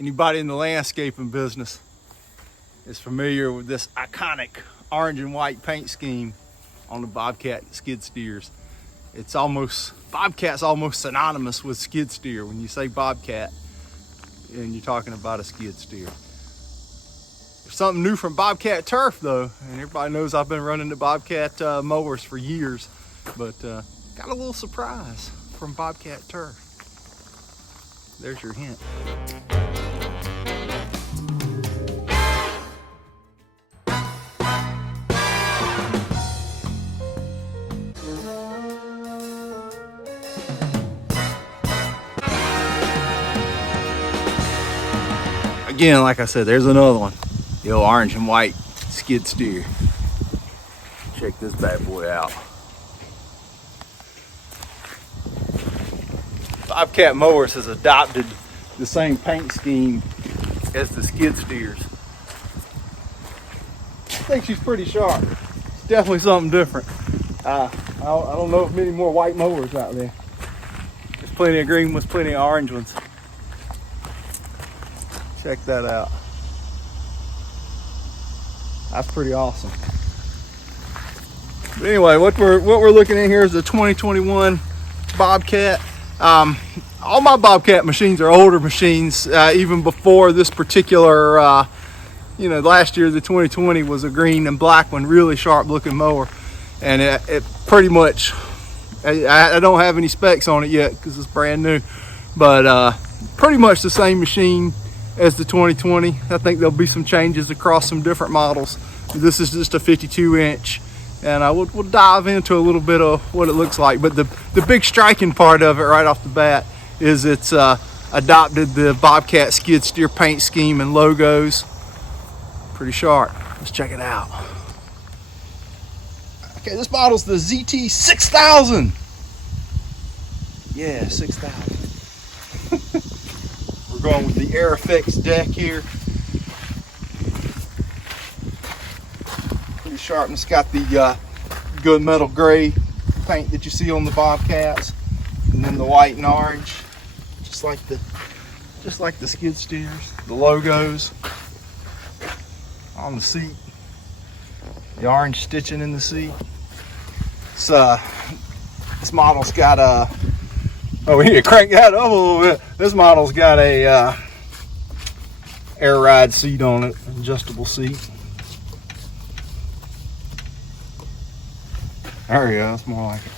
Anybody in the landscaping business is familiar with this iconic orange and white paint scheme on the Bobcat skid steers. Bobcat's almost synonymous with skid steer. When you say Bobcat and you're talking about a skid steer. There's something new from Bobcat turf though, and everybody knows I've been running the Bobcat mowers for years, but got a little surprise from Bobcat turf. There's your hint. Again, like I said, there's another one. The old orange and white skid steer. Check this bad boy out. Bobcat Mowers has adopted the same paint scheme as the skid steers. I think she's pretty sharp. It's definitely something different. I don't know if many more white mowers out there. There's plenty of green ones, plenty of orange ones. Check that out. That's pretty awesome. But anyway, what we're looking at here is the 2021 Bobcat. All my Bobcat machines are older machines, even before this particular, last year the 2020 was a green and black one, really sharp looking mower. And it pretty much, I don't have any specs on it yet because it's brand new, but pretty much the same machine as the 2020. I think there'll be some changes across some different models. This is just a 52 inch, and we'll dive into a little bit of what it looks like. But the big striking part of it right off the bat is it's adopted the Bobcat skid steer paint scheme and logos. Pretty sharp. Let's check it out. Okay, this model's the zt6000. Yeah, 6000. We're going with the Air Effects deck here. Pretty sharp, and it's got the good metal gray paint that you see on the Bobcats, and then the white and orange, just like the skid steers. The logos on the seat, the orange stitching in the seat. This model's got a, we need to crank that up a little bit. This model's got a air ride seat on it, adjustable seat. There we go, that's more like it.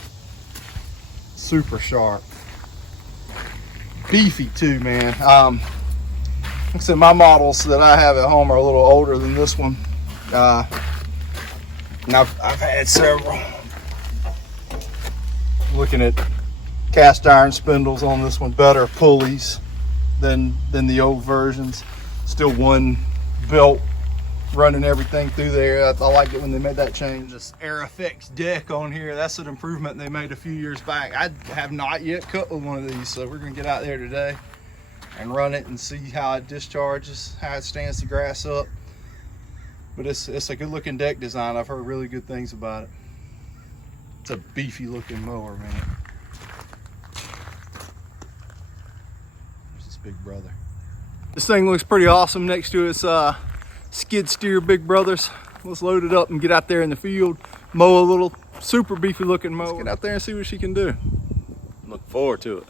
Super sharp. Beefy too, man. Like I said, my models that I have at home are a little older than this one. And I've had several. Looking at cast iron spindles on this one, better pulleys than the old versions. Still one belt running everything through there. I liked it when they made that change. This Air Effects deck on here, that's an improvement they made a few years back. I have not yet cut with one of these, so we're gonna get out there today and run it and see how it discharges, how it stands the grass up. But it's a good looking deck design. I've heard really good things about it. It's a beefy looking mower, man. There's this big brother. This thing looks pretty awesome next to its skid steer big brothers. Let's load it up and get out there in the field, mow a little super beefy looking mower. Let's get out there and see what she can do. Look forward to it.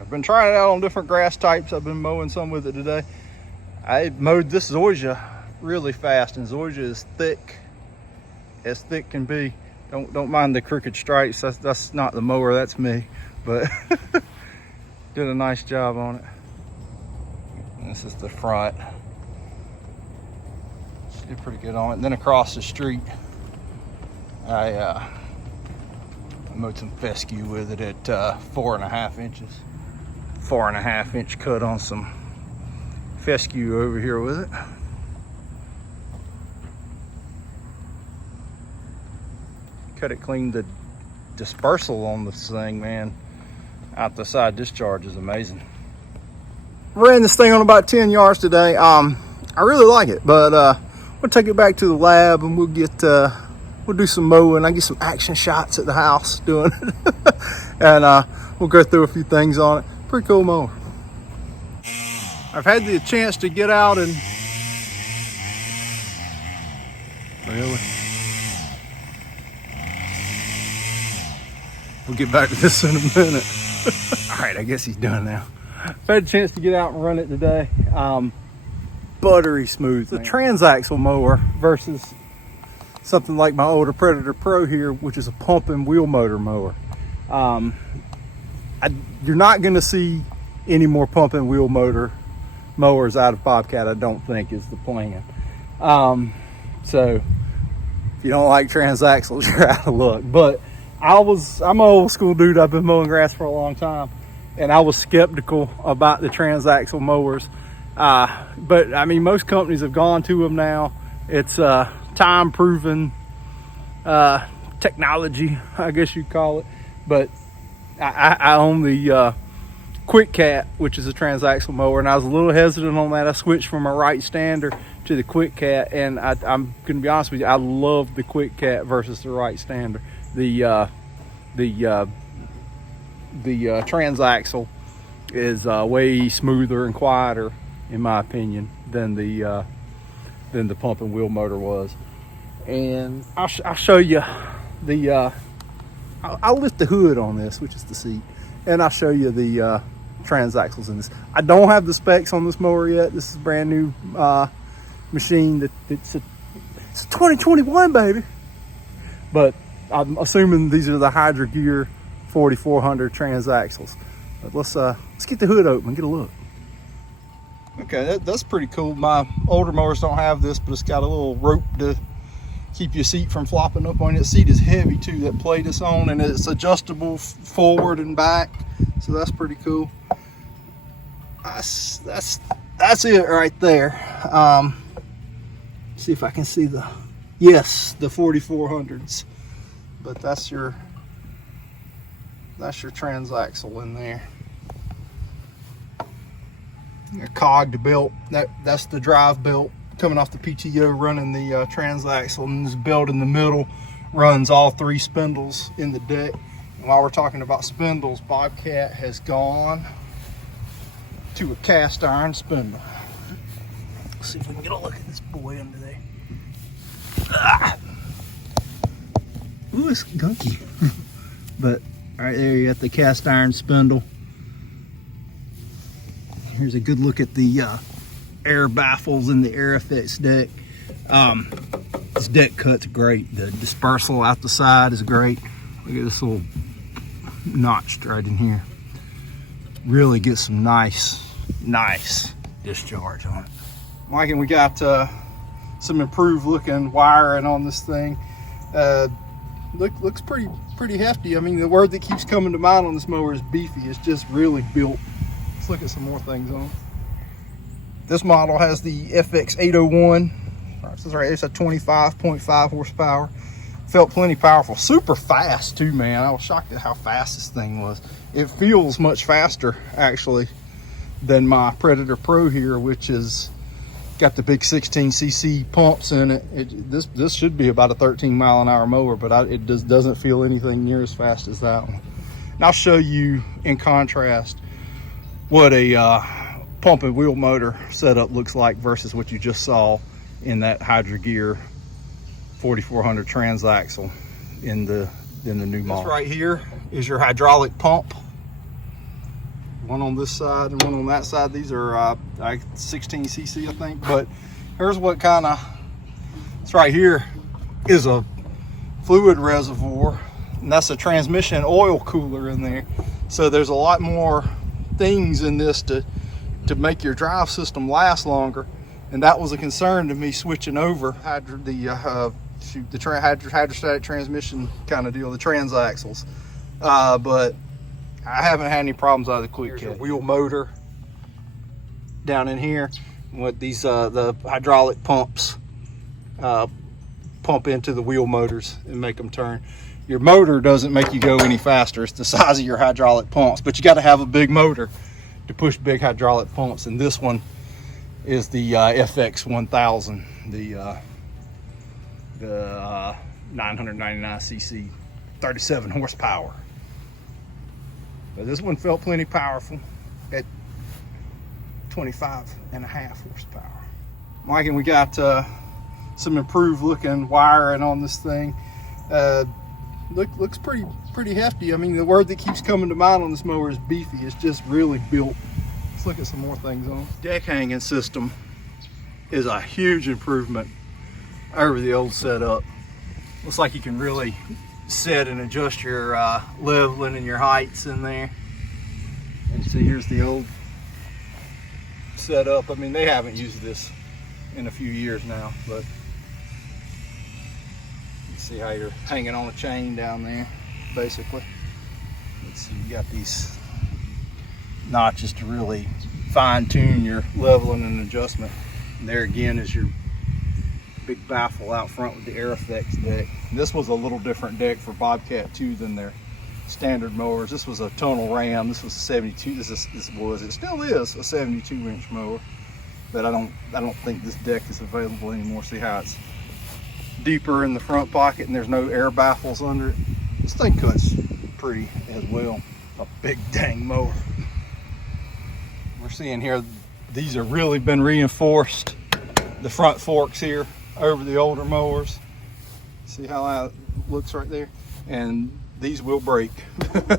I've been trying it out on different grass types. I've been mowing some with it today. I mowed this zoysia really fast, and zoysia is thick as thick can be. Don't mind the crooked stripes. That's not the mower, that's me. But did a nice job on it. And this is the front. Did pretty good on it. And then across the street, I mowed some fescue with it at 4.5 inches. 4.5 inch cut on some fescue over here with it. Cut it clean. The dispersal on this thing, man, out the side discharge is amazing. Ran this thing on about 10 yards today. I really like it, but we'll take it back to the lab and we'll do some mowing. I get some action shots at the house doing it. And we'll go through a few things on it. Pretty cool mower. I've had the chance to get out and really. We'll get back to this in a minute. All right, I guess he's done now. I've had a chance to get out and run it today. Buttery smooth. The Transaxle mower versus something like my older Predator Pro here, which is a pump and wheel motor mower. You're not going to see any more pump and wheel motor mowers out of Bobcat, I don't think, is the plan. So if you don't like Transaxles, you're out of luck. But I'm an old school dude. I've been mowing grass for a long time, and I was skeptical about the Transaxle mowers. But I mean, most companies have gone to them now. It's time proven technology, I guess you'd call it. But I own the Quick Cat, which is a Transaxle mower, and I was a little hesitant on that. I switched from a right stander to the Quick Cat, and I'm gonna be honest with you, I love the Quick Cat versus the right stander. The Transaxle is way smoother and quieter, in my opinion, than the pump and wheel motor was. And I'll show you the I'll lift the hood on this, which is the seat, and I'll show you the Transaxles in this. I don't have the specs on this mower yet. This is a brand new machine. It's a 2021, baby. But I'm assuming these are the Hydra Gear 4400 Transaxles. But let's get the hood open and get a look. Okay, that's pretty cool. My older mowers don't have this, but it's got a little rope to keep your seat from flopping up on it. The seat is heavy too, that plate it's on, and it's adjustable forward and back, so that's pretty cool. That's it right there. See if I can see the 4400s, but that's your Transaxle in there. Your cogged belt, that's the drive belt coming off the PTO running the Transaxle, and this belt in the middle runs all 3 spindles in the deck. And while we're talking about spindles, Bobcat has gone to a cast iron spindle. Let's see if we can get a look at this boy under there. Ooh, it's gunky. But right there you got the cast iron spindle. Here's a good look at the air baffles in the air effects deck. This deck cut's great. The dispersal out the side is great. Look at this little notch right in here. Really get some nice discharge on it. Mike, and we got some improved looking wiring on this thing. Looks pretty hefty. I mean, the word that keeps coming to mind on this mower is beefy. It's just really built. Let's look at some more things on it. This model has the FX801. This is right, it's a 25.5 horsepower. Felt plenty powerful. Super fast too, man. I was shocked at how fast this thing was. It feels much faster actually than my Predator Pro here, which is got the big 16cc pumps in it. This should be about a 13-mile-an-hour mower, but it doesn't feel anything near as fast as that one. And I'll show you in contrast what a pump and wheel motor setup looks like versus what you just saw in that Hydra Gear 4400 Transaxle in the new model. This right here is your hydraulic pump. One on this side and one on that side. These are like 16cc, I think. But here's what this right here is a fluid reservoir, and that's a transmission oil cooler in there. So there's a lot more things in this to make your drive system last longer, and that was a concern to me switching over the hydrostatic transmission kind of deal, the Transaxles. But I haven't had any problems out of the Quick Cat. Wheel motor down in here, what these the hydraulic pumps pump into the wheel motors and make them turn. Your motor doesn't make you go any faster. It's the size of your hydraulic pumps, but you got to have a big motor to push big hydraulic pumps, and this one is the FX1000, the 999cc, 37 horsepower. But this one felt plenty powerful. At 25.5 horsepower. Mike, and we got some improved looking wiring on this thing. Looks pretty hefty. I mean, the word that keeps coming to mind on this mower is beefy. It's just really built. Let's look at some more things on it. Deck hanging system is a huge improvement over the old setup. Looks like you can really set and adjust your leveling and your heights in there. And see, here's the old setup. I mean, they haven't used this in a few years now, but you see how you're hanging on a chain down there, basically. Let's see, you got these notches to really fine tune your leveling and adjustment. And there again is your big baffle out front with the Airflex deck. And this was a little different deck for Bobcat too than their standard mowers. This was a tunnel ram. This was a 72. It still is a 72-inch mower, but I don't think this deck is available anymore. See how it's deeper in the front pocket and there's no air baffles under it. This thing cuts pretty as well. A big dang mower. We're seeing here these have really been reinforced. The front forks here over the older mowers. See how that looks right there? And these will break.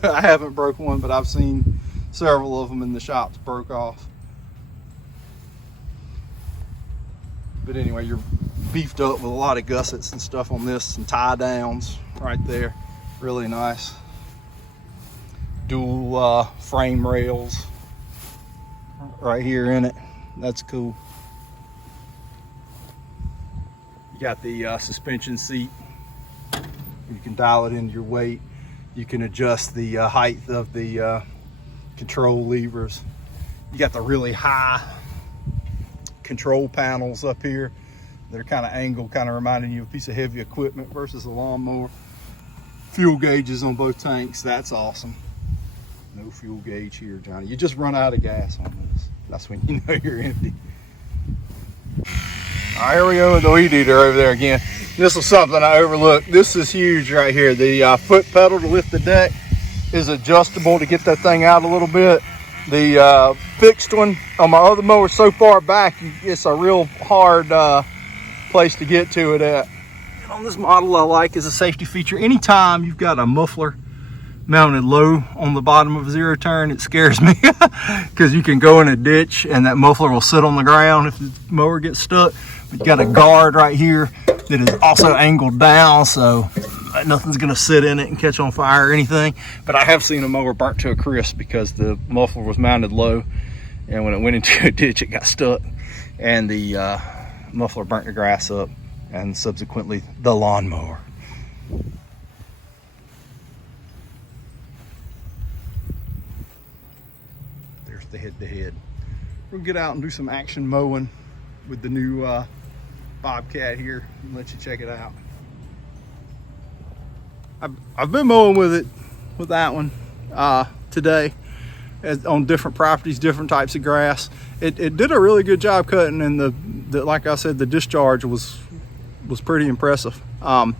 I haven't broke one, but I've seen several of them in the shops broke off. But anyway, you're beefed up with a lot of gussets and stuff on this, and tie downs right there. Really nice. Dual frame rails right here in it. That's cool. You got the suspension seat. You can dial it into your weight. You can adjust the height of the control levers. You got the really high control panels up here that are kind of angled, kind of reminding you of a piece of heavy equipment versus a lawnmower. Fuel gauges on both tanks. That's awesome. No fuel gauge here, Johnny. You just run out of gas on this. That's when you know you're empty. All right, here we go with the weed eater over there again. This was something I overlooked. This is huge right here. The foot pedal to lift the deck is adjustable to get that thing out a little bit. The fixed one on my other mower so far back, it's a real hard place to get to it at. And on this model, I like as a safety feature, anytime you've got a muffler mounted low on the bottom of a zero turn, it scares me because you can go in a ditch and that muffler will sit on the ground if the mower gets stuck. But you got a guard right here that is also angled down, so nothing's gonna sit in it and catch on fire or anything. But I have seen a mower burnt to a crisp because the muffler was mounted low, and when it went into a ditch it got stuck, and the muffler burnt the grass up and subsequently the lawnmower. There's the head-to-head. We'll get out and do some action mowing with the new Bobcat here and let you check it out. I've been mowing with that one today on different properties, different types of grass. It did a really good job cutting, and the like I said, the discharge was pretty impressive. I've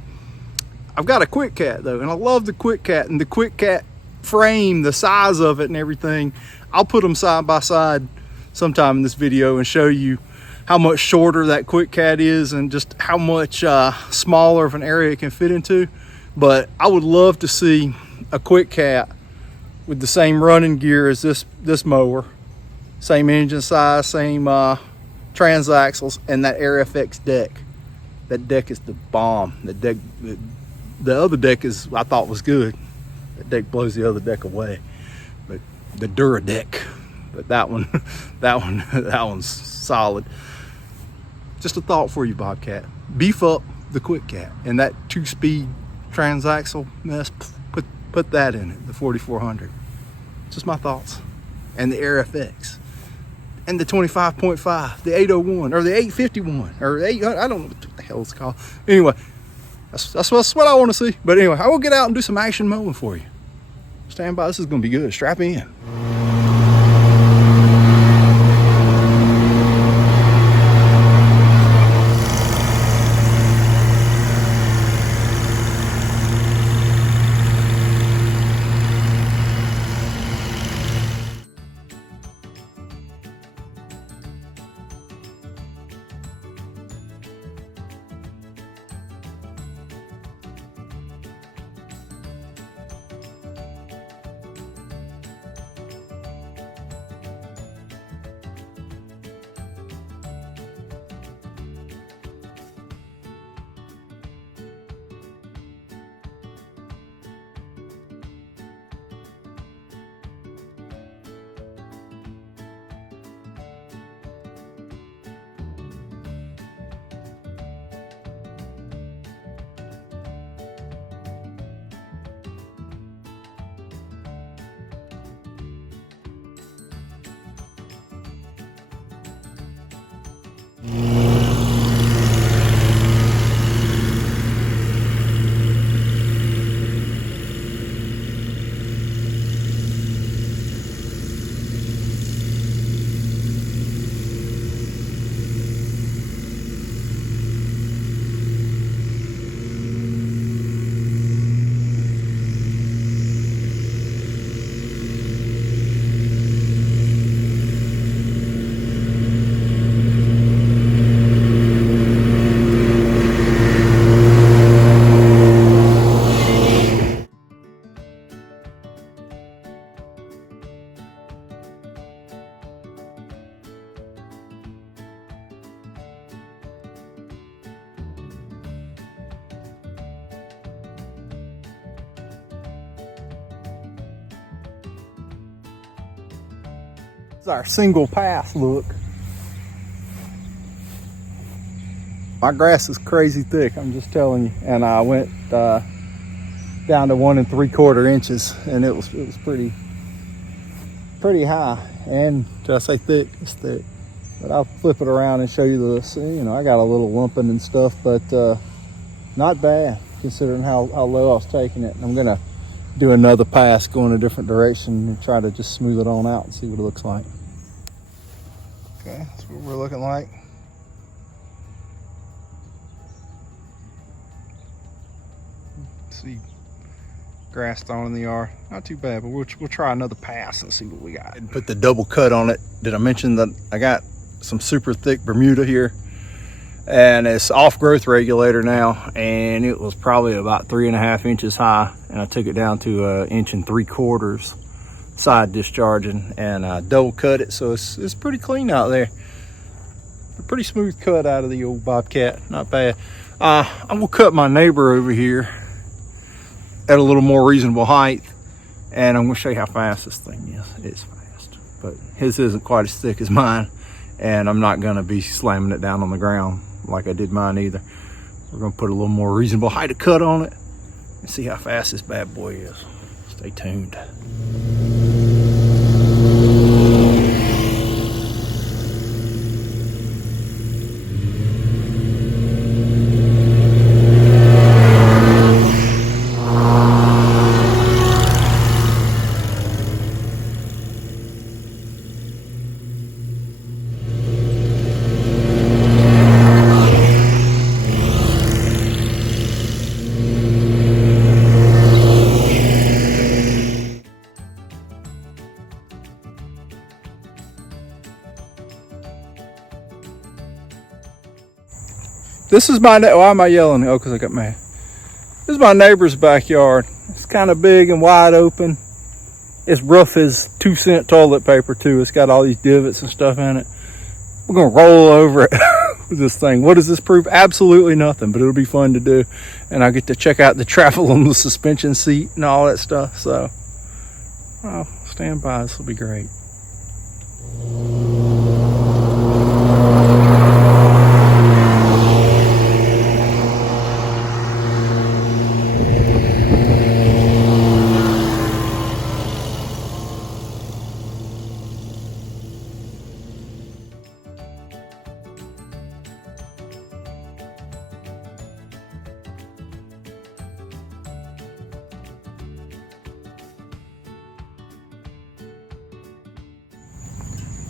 got a Quick Cat though, and I love the Quick Cat, and the Quick Cat frame, the size of it and everything. I'll put them side by side sometime in this video and show you how much shorter that Quick Cat is and just how much smaller of an area it can fit into. But I would love to see a Quick Cat with the same running gear as this mower, same engine size, same transaxles, and that Airflex deck. That deck is the bomb. The other deck I thought was good. That deck blows the other deck away. But the Dura deck, but that one's solid. Just a thought for you, Bobcat. Beef up the Quick Cat, and that 2-speed transaxle mess, put that in it, the 4400. Just my thoughts. And the Airflex, and the 25.5, the 801 or the 851 or 800. I don't know what the hell it's called. Anyway, that's what I want to see. But anyway, I will get out and do some action mowing for you. Stand by. This is going to be good. Strap in. It's our single pass look. My grass is crazy thick, I'm just telling you. And I went down to 1 3/4 inches, and it was pretty high. And did I say thick? It's thick. But I'll flip it around and show you the, you know, I got a little lumping and stuff, but not bad considering how low I was taking it. And I'm gonna do another pass going a different direction and try to just smooth it on out and see what it looks like. Okay, that's what we're looking like. See grass thorn in the yard, not too bad, but we'll try another pass and see what we got. And put the double cut on it. Did I mention that I got some super thick Bermuda here, and it's off growth regulator now, and it was probably about 3.5 inches high, and I took it down to 1 3/4 inches side discharging, and I double cut it, so it's pretty clean out there. A pretty smooth cut out of the old Bobcat, not bad. I'm gonna cut my neighbor over here at a little more reasonable height, and I'm gonna show you how fast this thing is. It's fast, but his isn't quite as thick as mine, and I'm not gonna be slamming it down on the ground like I did mine either. We're gonna put a little more reasonable height of cut on it and see how fast this bad boy is. Stay tuned. This is my, why am I yelling? Oh, because I got mad. This is my neighbor's backyard. It's kind of big and wide open. It's rough as 2-cent toilet paper too. It's got all these divots and stuff in it. We're gonna roll over it with this thing. What does this prove? Absolutely nothing, but it'll be fun to do. And I get to check out the travel on the suspension seat and all that stuff. So, oh, stand by, this will be great.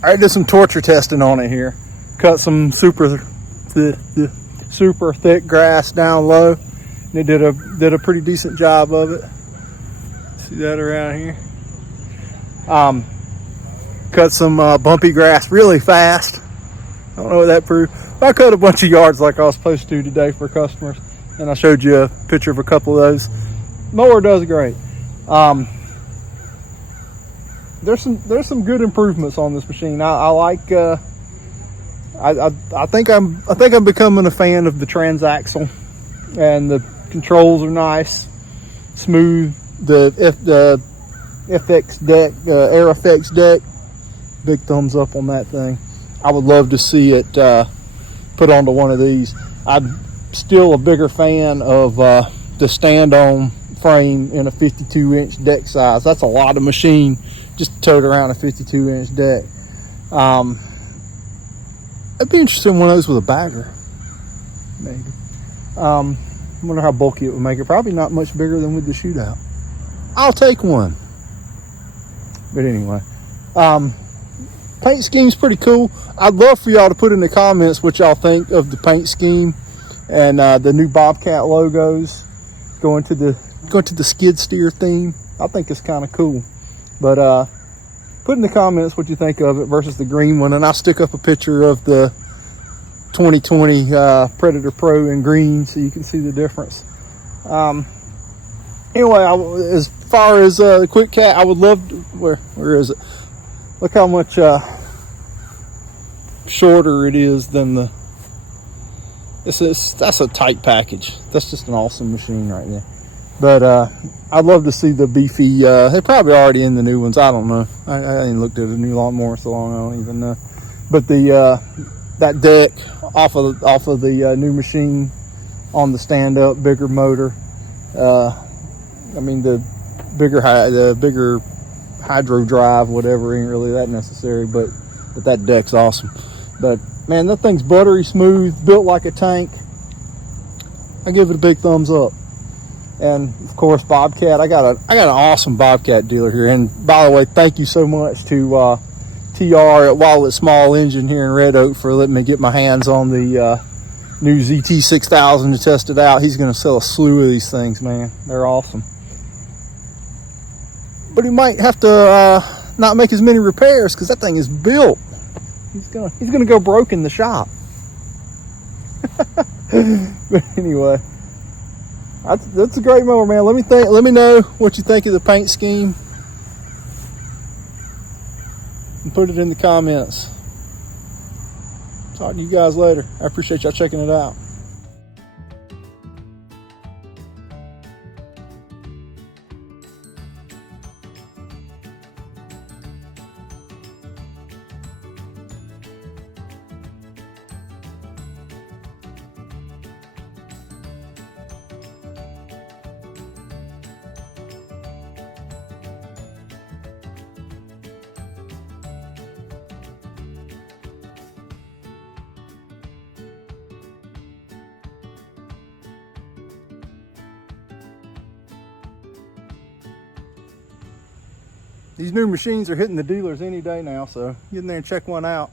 I did some torture testing on it here. Cut some super thick grass down low. And it did a pretty decent job of it. See that around here? Cut some bumpy grass really fast. I don't know what that proved. I cut a bunch of yards like I was supposed to today for customers, and I showed you a picture of a couple of those. Mower does great. There's some good improvements on this machine. I like. I think I'm becoming a fan of the Transaxle, and the controls are nice, smooth. The FX deck, Air FX deck, big thumbs up on that thing. I would love to see it put onto one of these. I'm still a bigger fan of the stand-on frame in a 52-inch deck size. That's a lot of machine just to tote around a 52-inch deck. I'd be interested in one of those with a bagger, maybe. I wonder how bulky it would make it. Probably not much bigger than with the shootout. I'll take one. But anyway, paint scheme's pretty cool. I'd love for y'all to put in the comments what y'all think of the paint scheme and the new Bobcat logos going to the skid steer theme. I think it's kind of cool. But put in the comments what you think of it versus the green one, and I'll stick up a picture of the 2020 Predator Pro in green so you can see the difference. Anyway, as far as the Quick Cat, I would love to, where is it? Look how much shorter it is than the, that's a tight package. That's just an awesome machine right there. But I'd love to see the Beefy. They're probably already in the new ones. I don't know. I ain't looked at a new lawnmower so long. I don't even know. But the that deck off of the new machine on the stand up, bigger motor. I mean the bigger hydro drive, whatever, ain't really that necessary. But that deck's awesome. But man, that thing's buttery smooth, built like a tank. I give it a big thumbs up. And of course, Bobcat. I got an awesome Bobcat dealer here. And by the way, thank you so much to TR at Wallet Small Engine here in Red Oak for letting me get my hands on the new zt6000 to test it out. He's going to sell a slew of these things, man. They're awesome. But he might have to not make as many repairs because that thing is built. He's gonna go broke in the shop. But anyway. That's a great mower, man. Let me know what you think of the paint scheme and put it in the comments. Talk to you guys later. I appreciate y'all checking it out. These new machines are hitting the dealers any day now, so get in there and check one out.